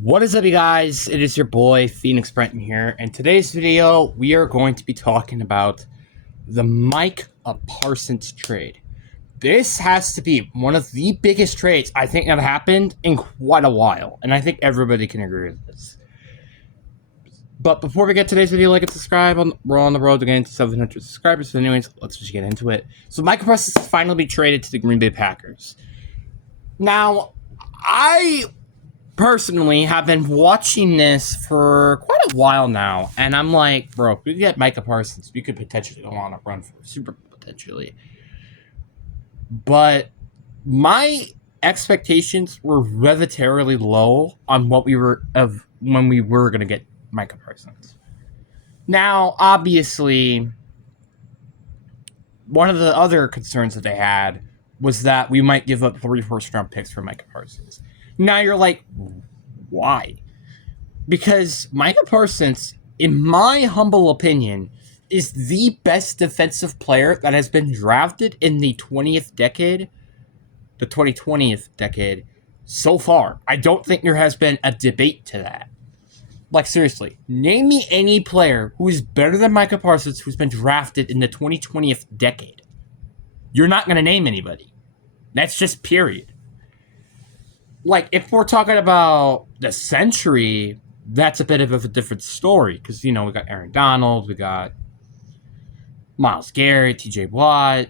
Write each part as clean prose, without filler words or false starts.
What is up, you guys? It is your boy Phoenix Brenton here, and today's video we are going to be talking about the Micah Parsons trade. This has to be one of the biggest trades I think that happened in quite a while, and I think everybody can agree with this. But before we get today's video, like and subscribe. We're on the road to getting to 700 subscribers. So anyways, let's just get into it. So Micah Parsons has finally been traded to the Green Bay Packers. Now, I personally have been watching this for quite a while now, and I'm like, bro, if we get Micah Parsons, we could potentially go on a run for a Super Bowl potentially. But my expectations were relatively low on what we were of when we were gonna get Micah Parsons. Now, obviously, one of the other concerns that they had was that we might give up 3 first-round picks for Micah Parsons. Now you're like, why? Because Micah Parsons, in my humble opinion, is the best defensive player that has been drafted in the 20th decade, the 2020th decade, so far. I don't think there has been a debate to that. Like, seriously, name me any player who is better than Micah Parsons who's been drafted in the 2020th decade. You're not going to name anybody. That's just period. Like, if we're talking about the century, that's a bit of a different story. Because, we got Aaron Donald, we got Myles Garrett, TJ Watt.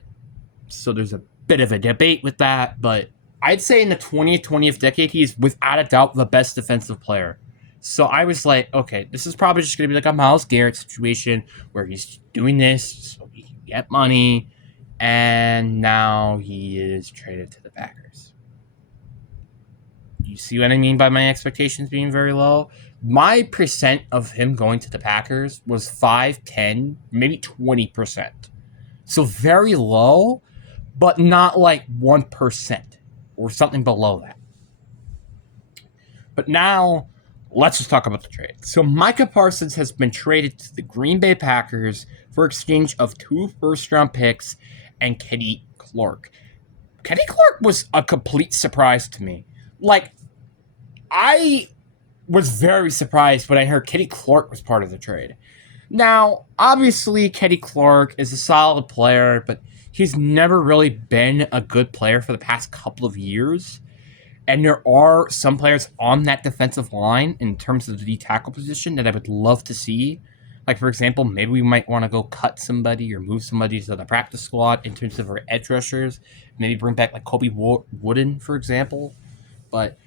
So there's a bit of a debate with that. But I'd say in the 20th decade, he's without a doubt the best defensive player. So I was like, okay, this is probably just going to be like a Myles Garrett situation where he's doing this so he can get money. And now he is traded to the Packers. You see what I mean by my expectations being very low? My percent of him going to the Packers was 5, 10, maybe 20%. So very low, but not like 1% or something below that. But now, let's just talk about the trade. So Micah Parsons has been traded to the Green Bay Packers for exchange of 2 first-round picks and Kenny Clark. Kenny Clark was a complete surprise to me. Like, I was very surprised when I heard Kenny Clark was part of the trade. Now, obviously, Kenny Clark is a solid player, but he's never really been a good player for the past couple of years. And there are some players on that defensive line in terms of the D tackle position that I would love to see. Like, for example, maybe we might want to go cut somebody or move somebody to the practice squad in terms of our edge rushers. Maybe bring back like Kobe Wooden, for example. But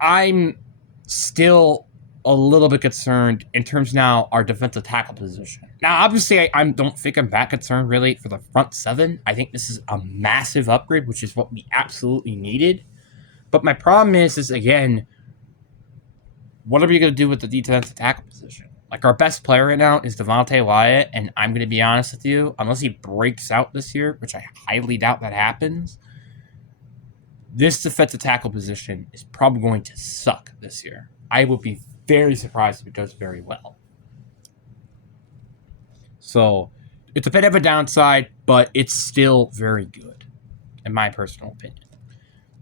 I'm still a little bit concerned in terms now our defensive tackle position. Now, obviously, I don't think I'm that concerned really for the front 7. I think this is a massive upgrade, which is what we absolutely needed. But my problem is again, what are we going to do with the defensive tackle position? Like, our best player right now is Devontae Wyatt, and I'm going to be honest with you, unless he breaks out this year, which I highly doubt that happens, this defensive tackle position is probably going to suck this year. I would be very surprised if it does very well. So, it's a bit of a downside, but it's still very good, in my personal opinion.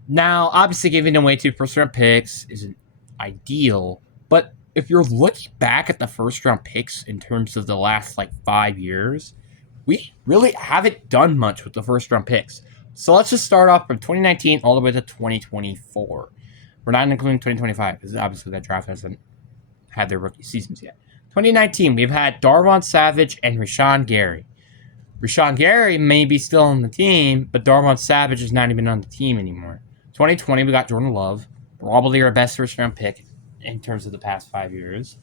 Now, obviously, giving away 2 first-round picks isn't ideal, but if you're looking back at the first-round picks in terms of the last, 5 years, we really haven't done much with the first-round picks. So let's just start off from 2019 all the way to 2024. We're not including 2025 because obviously that draft hasn't had their rookie seasons yet. 2019, we've had Darvon Savage and Rashawn Gary. Rashawn Gary may be still on the team, but Darvon Savage is not even on the team anymore. 2020, we got Jordan Love, probably our best first-round pick in terms of the past 5 years.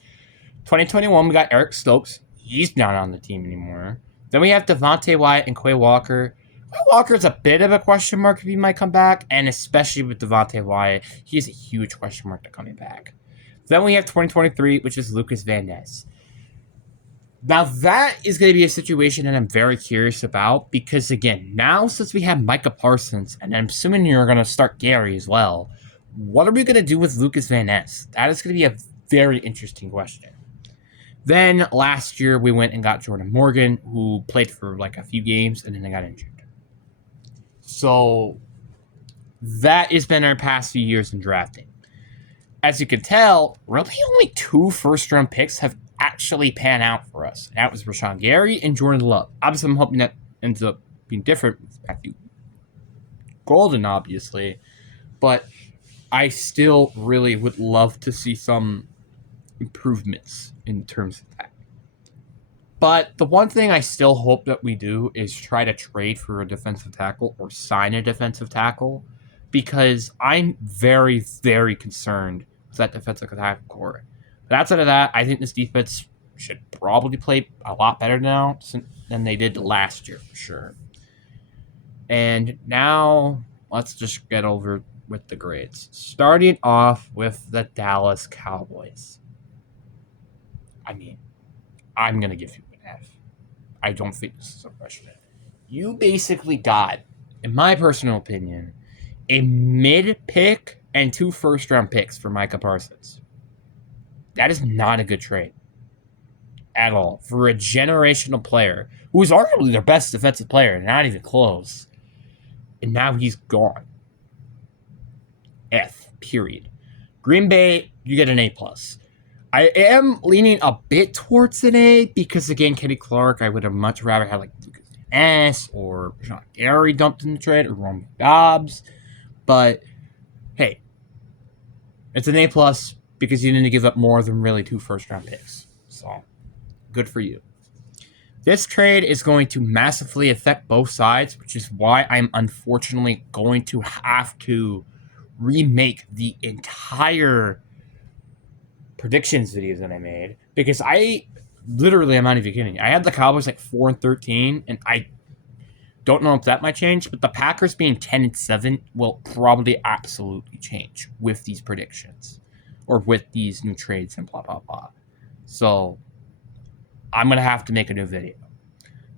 2021, we got Eric Stokes. He's not on the team anymore. Then we have Devontae Wyatt and Quay Walker. Quay Walker's a bit of a question mark if he might come back, and especially with Devontae Wyatt, he's a huge question mark to coming back. Then we have 2023, which is Lucas Van Ness. Now, that is going to be a situation that I'm very curious about because, again, now since we have Micah Parsons, and I'm assuming you're going to start Gary as well, what are we going to do with Lucas Van Ness? That is going to be a very interesting question. Then, last year, we went and got Jordan Morgan, who played for a few games, and then they got injured. So, that has been our past few years in drafting. as you can tell, really only 2 first-round picks have actually panned out for us. And that was Rashawn Gary and Jordan Love. Obviously, I'm hoping that ends up being different with Matthew Golden, obviously. But I still really would love to see some improvements in terms of that. But the one thing I still hope that we do is try to trade for a defensive tackle or sign a defensive tackle, because I'm very, very concerned with that defensive tackle core. But outside of that, I think this defense should probably play a lot better now than they did last year for sure. And now let's just get over with the grades. Starting off with the Dallas Cowboys. I mean, I'm going to give you an F. I don't think this is a question. You basically got, in my personal opinion, a mid pick and 2 first round picks for Micah Parsons. That is not a good trade at all for a generational player who is arguably their best defensive player, not even close. And now he's gone. F, period. Green Bay, you get an A+. I am leaning a bit towards an A because, again, Kenny Clark, I would have much rather had like Lucas S or Rashawn Gary dumped in the trade or Romeo Dobbs. But hey, it's an A+ because you didn't give up more than really 2 first-round picks. So, good for you. This trade is going to massively affect both sides, which is why I'm unfortunately going to have to remake the entire predictions videos that I made, because I'm not even kidding. I had the Cowboys like 4-13, and I don't know if that might change, but the Packers being 10-7 will probably absolutely change with these predictions or with these new trades and blah blah blah. So I'm gonna have to make a new video.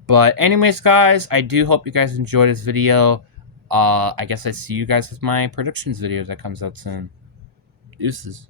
But anyways, guys, I do hope you guys enjoyed this video. I guess I see you guys with my predictions video that comes out soon. Deuces.